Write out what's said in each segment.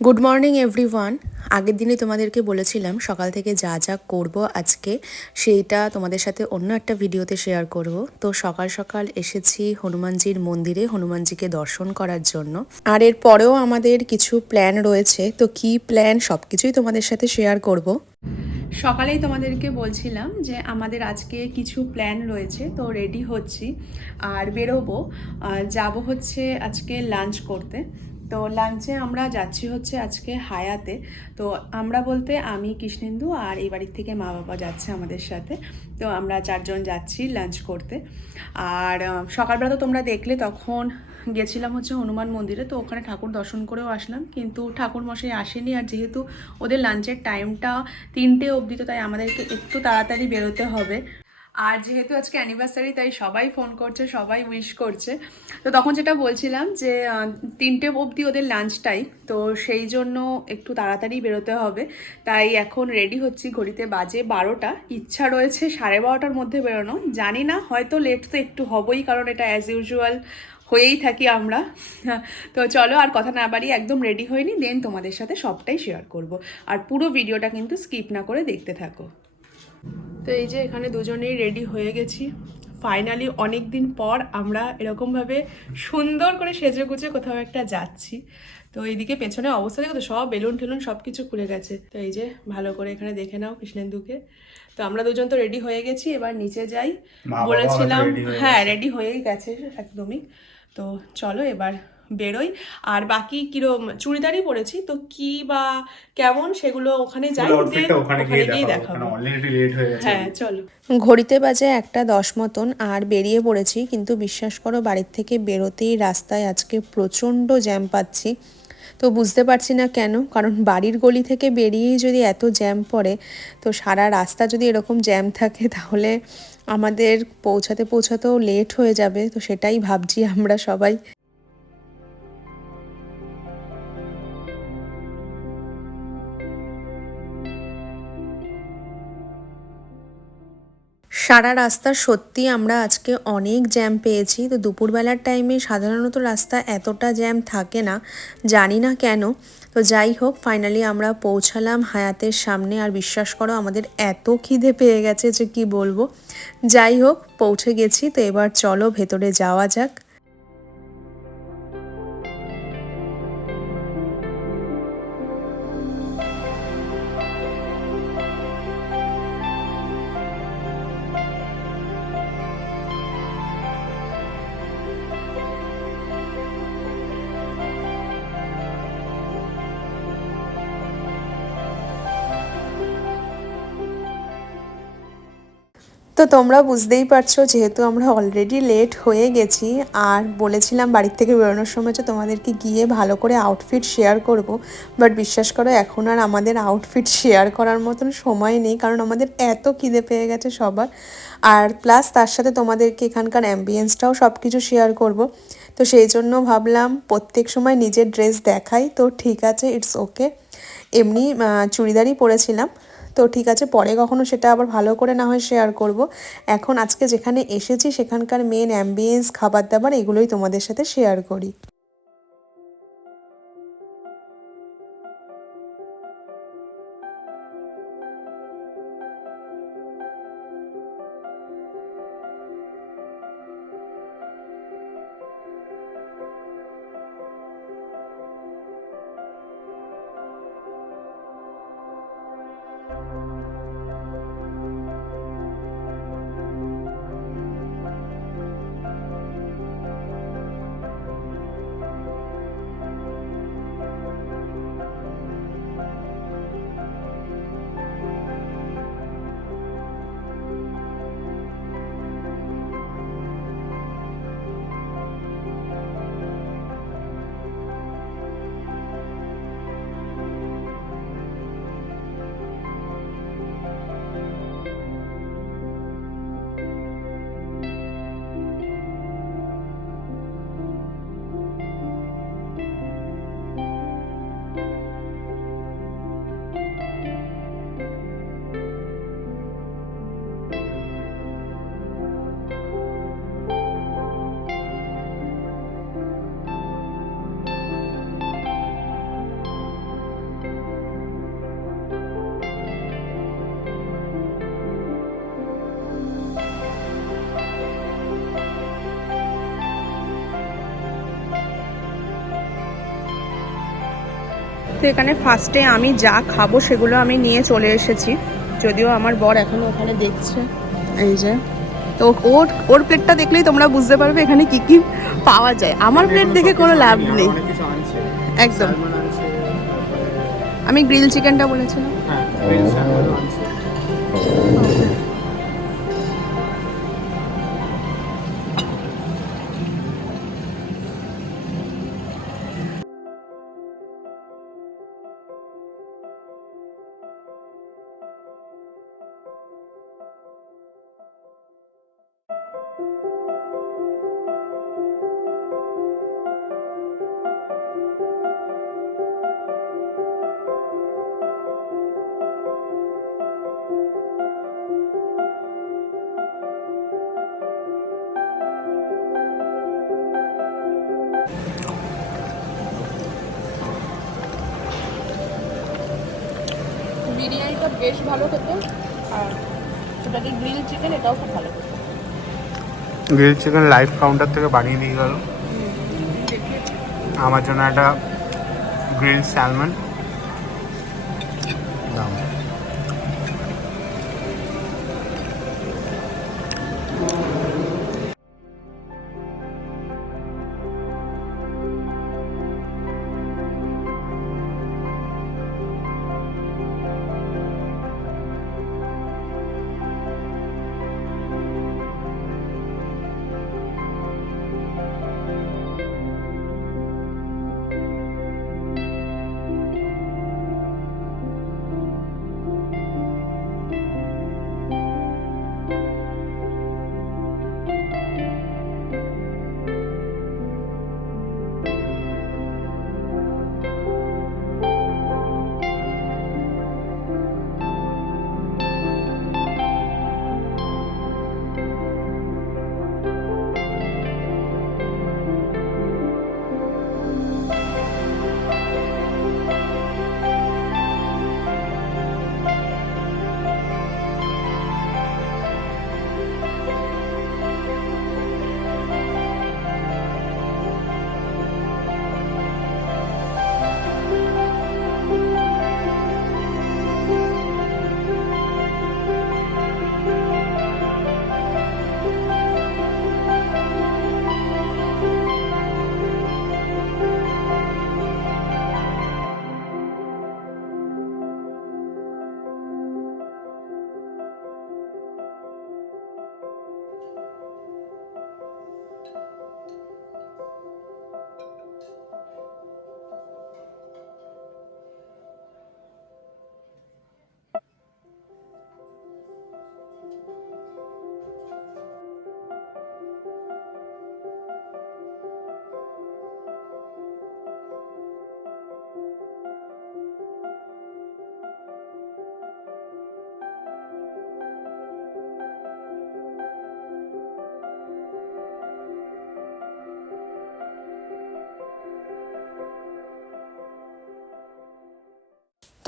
Good morning everyone আগের দিনে তোমাদেরকে বলেছিলাম সকাল থেকে যা যা করব আজকে, সেইটা তোমাদের সাথে অন্য একটা ভিডিওতে শেয়ার করব। তো সকাল সকাল এসেছি হনুমানজির মন্দিরে, হনুমানজিকে দর্শন করার জন্য। আর এর পরেও আমাদের কিছু প্ল্যান রয়েছে। তো কি প্ল্যান সব কিছুই তোমাদের সাথে শেয়ার করব। সকালেই তোমাদেরকে বলছিলাম যে আমাদের আজকে কিছু প্ল্যান রয়েছে। তো রেডি হচ্ছি। আর বেরোবো। যাব হচ্ছে আজকে লাঞ্চ করতে। তো লাঞ্চে আমরা যাচ্ছি হচ্ছে আজকে হায়াতে। তো আমরা বলতে আমি, কৃষ্ণেন্দু আর এই বাড়ির থেকে মা বাবা যাচ্ছে আমাদের সাথে। তো আমরা চারজন যাচ্ছি লাঞ্চ করতে। আর সকালবেলা তো তোমরা দেখলে, তখন গেছিলাম হচ্ছে হনুমান মন্দিরে। তো ওখানে ঠাকুর দর্শন করেও আসলাম। কিন্তু ঠাকুর মশাই আসেনি আর যেহেতু ওদের লাঞ্চের টাইমটা তিনটে অবধি, তো তাই আমাদেরকে একটু তাড়াতাড়ি বেরোতে হবে। আর যেহেতু আজকে অ্যানিভার্সারি তাই সবাই ফোন করছে, সবাই উইশ করছে। তো তখন যেটা বলছিলাম যে তিনটে অবধি ওদের লাঞ্চ টাইম তো সেই জন্য একটু তাড়াতাড়ি বেরোতে হবে। তাই এখন রেডি হচ্ছি, ঘড়িতে বাজে বারোটা। ইচ্ছা রয়েছে সাড়ে বারোটার মধ্যে বেরোনো। জানি না, হয়তো লেট তো একটু হবই, কারণ এটা অ্যাজ ইউজুয়াল হয়েই থাকি আমরা। তো চলো আর কথা না বাড়িয়ে একদম রেডি হয়নি দেন তোমাদের সাথে সবটাই শেয়ার করব। আর পুরো ভিডিওটা কিন্তু স্কিপ না করে দেখতে থাকো। তো এই যে এখানে দুজনেই রেডি হয়ে গেছি। ফাইনালি অনেক দিন পর আমরা এরকমভাবে সুন্দর করে সেজে গুজে কোথাও একটা যাচ্ছি। তো এইদিকে পেছনে অবস্থা দেখো তো সব বেলুন টেলুন সব কিছু খুলে গেছে। তো এই যে ভালো করে এখানে দেখে নাও কৃষ্ণেন্দুকে। তো আমরা দুজন তো রেডি হয়ে গেছি এবার নিচে যাই। বলেছিলাম হয়ে হ্যাঁ রেডি হয়েই গেছে একদমই। তো চলো এবার বেরোই। আর বাকি কিরম চুড়িদারই পরেছি তো কি বা কেমন সেগুলো ওখানে যাই ওখানে গিয়ে দেখাবো হয়ে হ্যাঁ চলো। ঘড়িতে বাজে একটা দশ মতন আর বেরিয়ে পড়েছি কিন্তু বিশ্বাস করো বাড়ির থেকে বেরোতেই রাস্তায় আজকে প্রচণ্ড জ্যাম পাচ্ছি। তো বুঝতে পারছি না কেন কারণ বাড়ির গলি থেকে বেরিয়েই যদি এত জ্যাম পড়ে তো সারা রাস্তা যদি এরকম জ্যাম থাকে তাহলে আমাদের পৌঁছাতে পৌঁছাতেও লেট হয়ে যাবে তো সেটাই ভাবছি আমরা সবাই। সারা রাস্তা সত্যি আমরা আজকে অনেক জ্যাম পেয়েছি। তো দুপুরবেলার টাইমে সাধারণত রাস্তা এতটা জ্যাম থাকে না, জানি না কেন। তো যাই হোক ফাইনালি আমরা পৌঁছালাম হায়াতের সামনে। আর বিশ্বাস করো, আমাদের এত খিদে পেয়ে গেছে যে কি বলব। যাই হোক, পৌঁছে গেছি। তো এবার চলো ভেতরে যাওয়া যাক। তো তোমরা বুঝতেই পারছ, যেহেতু আমরা অলরেডি লেট হয়ে গেছি, আর বলেছিলাম বাড়ির থেকে বেরোনোর সময় যে তোমাদেরকে গিয়ে ভালো করে আউটফিট শেয়ার করব বাট বিশ্বাস করো এখন আর আমাদের আউটফিট শেয়ার করার মতন সময় নেই, কারণ আমাদের এত খিদে পেয়ে গেছে সবার। আর প্লাস তার সাথে তোমাদেরকে এখানকার অ্যাম্বিয়েন্সটাও সব কিছু শেয়ার করব। তো সেই জন্য ভাবলাম প্রত্যেক সময় নিজের ড্রেস দেখাই, তো ঠিক আছে ইটস ওকে এমনি চুড়িদারই পরেছিলাম তো ঠিক আছে, পরে কখনো সেটা আবার ভালো করে না হয় শেয়ার করব। এখন আজকে যেখানে এসেছি সেখানকার মেন অ্যাম্বিয়েন্স খাবার দাবার এগুলোই তোমাদের সাথে শেয়ার করি। তো এখানে ফার্স্টে আমি যা খাব সেগুলো আমি নিয়ে চলে এসেছি। যদিও আমার বর এখনও ওখানে দেখছে। এই যে। তো ওর ওর প্লেটটা দেখলেই তোমরা বুঝতে পারবে এখানে কি কি পাওয়া যায়। আমার প্লেট দেখে কোনো লাভ নেই। একদম। আমি গ্রিল চিকেনটা বলেছিলাম। বিরিয়ানিটা বেশ ভালো খেতে। আর ওটাকে গ্রিল চিকেন এটাও খুব ভালো গ্রিল চিকেন লাইভ কাউন্টার থেকে বানিয়ে দিয়ে গেল। আমার জন্য একটা গ্রিল স্যালমন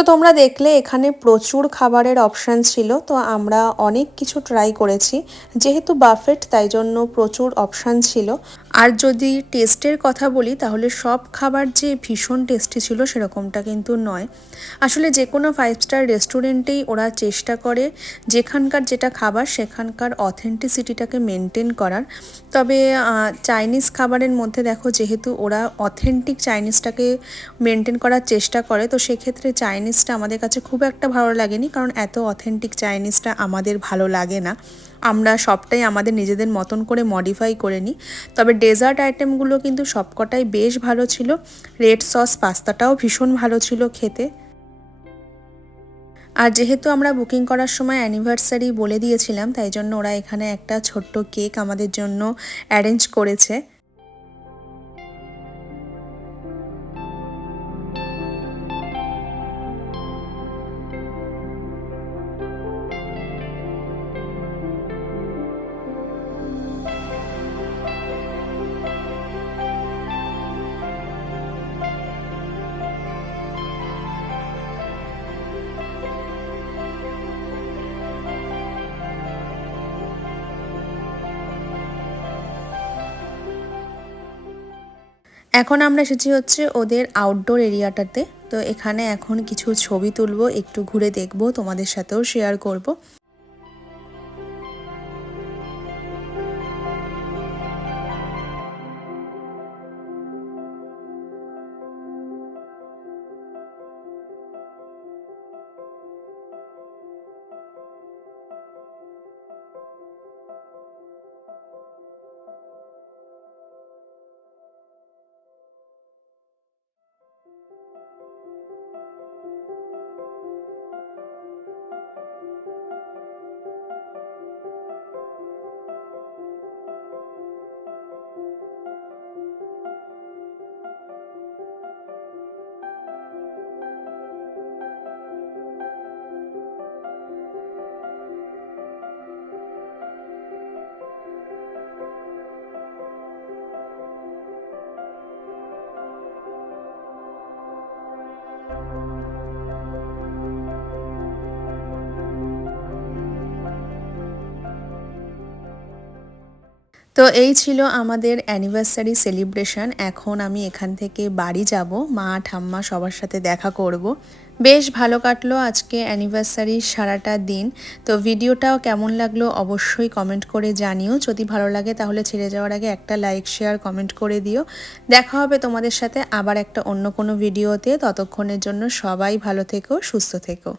তো তোমরা দেখলে এখানে প্রচুর খাবারের অপশান ছিল, তো আমরা অনেক কিছু ট্রাই করেছি। যেহেতু বাফেট তাই জন্য প্রচুর অপশান ছিল। আর যদি টেস্টের কথা বলি, তাহলে সব খাবার যে ভীষণ টেস্টি ছিল সেরকমটা কিন্তু নয়। আসলে যে কোনো ফাইভ স্টার রেস্টুরেন্টেই ওরা চেষ্টা করে যেখানকার যেটা খাবার, সেখানকার অথেন্টিসিটিটাকে মেনটেন করার। তবে চাইনিজ খাবারের মধ্যে দেখো, যেহেতু ওরা অথেন্টিক চাইনিজটাকে মেনটেন করার চেষ্টা করে, তো সেক্ষেত্রে চাইনিজটা আমাদের কাছে খুব একটা ভালো লাগেনি, কারণ এত অথেন্টিক চাইনিজটা আমাদের ভালো লাগে না। আমরা সবটাই আমাদের নিজেদের মতন করে মডিফাই করে নিই। তবে ডেজার্ট আইটেমগুলো কিন্তু সবকটাই বেশ ভালো ছিল। রেড সস পাস্তাটাও ভীষণ ভালো ছিল খেতে। আর যেহেতু আমরা বুকিং করার সময় অ্যানিভার্সারি বলে দিয়েছিলাম, তাই জন্য ওরা এখানে একটা ছোট্ট কেক আমাদের জন্য অ্যারেঞ্জ করেছে। এখন আমরা এসেছি হচ্ছে ওদের আউটডোর এরিয়াটাতে তো এখানে এখন কিছু ছবি তুলবো, একটু ঘুরে দেখব, তোমাদের সাথেও শেয়ার করব। তো এই ছিল আমাদের অ্যানিভার্সারি সেলিব্রেশন এখন আমি এখান থেকে বাড়ি যাব। মা, ঠাম্মা সবার সাথে দেখা করব। বেশ ভালো কাটলো আজকে অ্যানিভার্সারির সারাটা দিন। তো ভিডিওটাও কেমন লাগল অবশ্যই কমেন্ট করে জানিও। যদি ভালো লাগে তাহলে ছেড়ে যাওয়ার আগে একটা লাইক শেয়ার কমেন্ট করে দিও। দেখা হবে তোমাদের সাথে আবার একটা অন্য কোনো ভিডিওতে ততক্ষণের জন্য সবাই ভালো থেকো, সুস্থ থেকো।